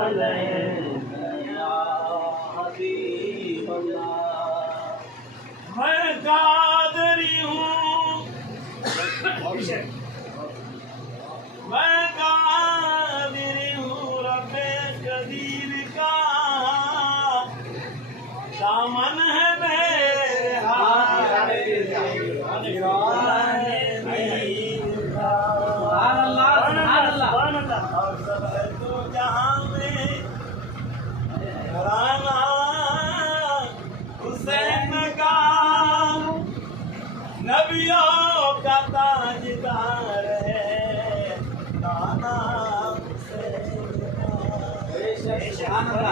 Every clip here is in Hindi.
मैं कादरी हूँ, मैं कादरी हूँ रब्बे कदीर का दामन है मेरे हाथ और सब है तू जहाँ में घराना हुसैन का नबियों का ताजदार है नाना हुसैन का।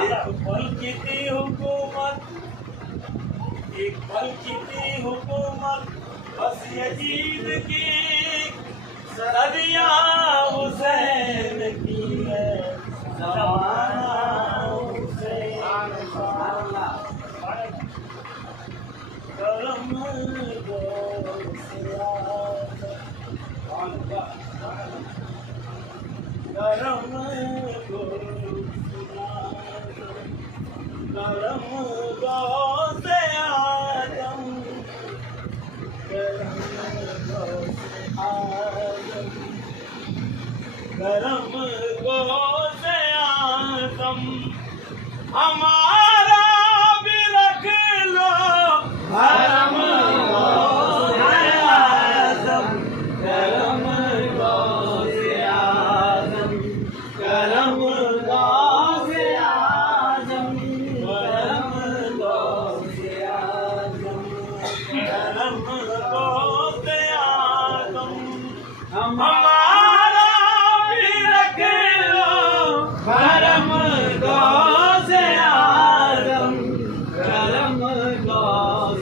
एक पल की थी हुकूमत, एक पल की थी हुकूमत बस यजीद की सदियाँ हुसैन की है ज़माना हुसैन का। करम दो करम दो करम दो से आदम करम दो से आदम करम दो से आदम हमारा भी रख लो करम दो से आदम करम दो से आदम करम दो से आदम करम दो से आदम करम दो से आदम हमारा भी रख लो करम दो से आदम करम दो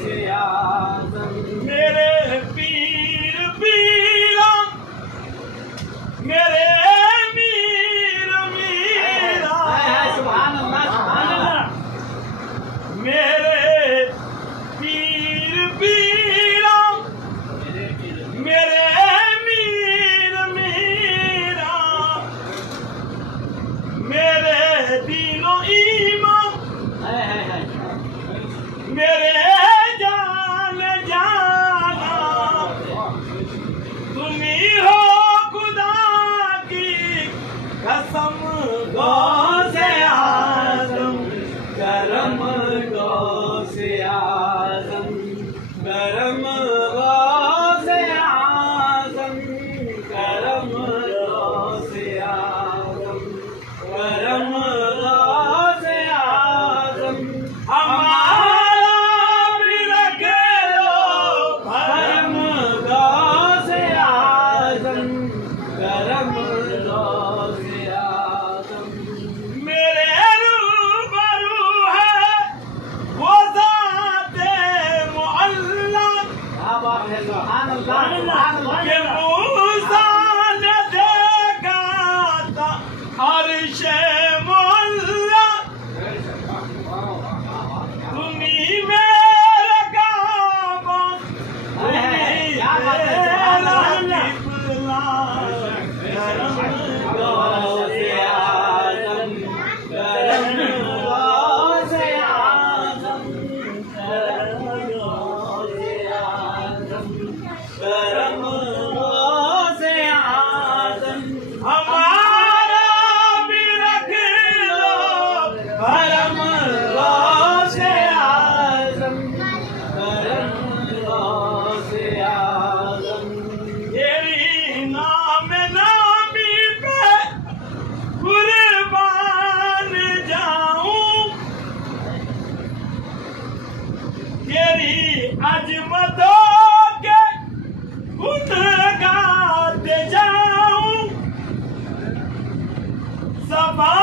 से आदम। मेरे पीर पीरा मेरे मीर मीरा मेरे पीर पीरा मेरे मीर मीरा मेरे दीनो ईमान मेरे जान जाना तुम ही हो खुदा की कसम गो से आजम करम गो से आजम करम गो से आजम करम गो से आजम करम गो से आजम हमारा भी रख लो करम गो से आजम करम गो से आजम। मेरे रूबरू है वो ज़ाते मुअल्ला के मूसा ने देखा था अर्शे मुअल्ला तुम्ही मेरा काबा तुम्ही मेरा किबला करम दो से आदम करम दो से आदम करम दो से आदम करम दो से आदम हमारा भी रख लो करम दो से आदम करम दो से आदम। तेरी नाम नामी पे कुर्बान जाऊं तेरी अजमतों के गुण गाते जाऊं सबा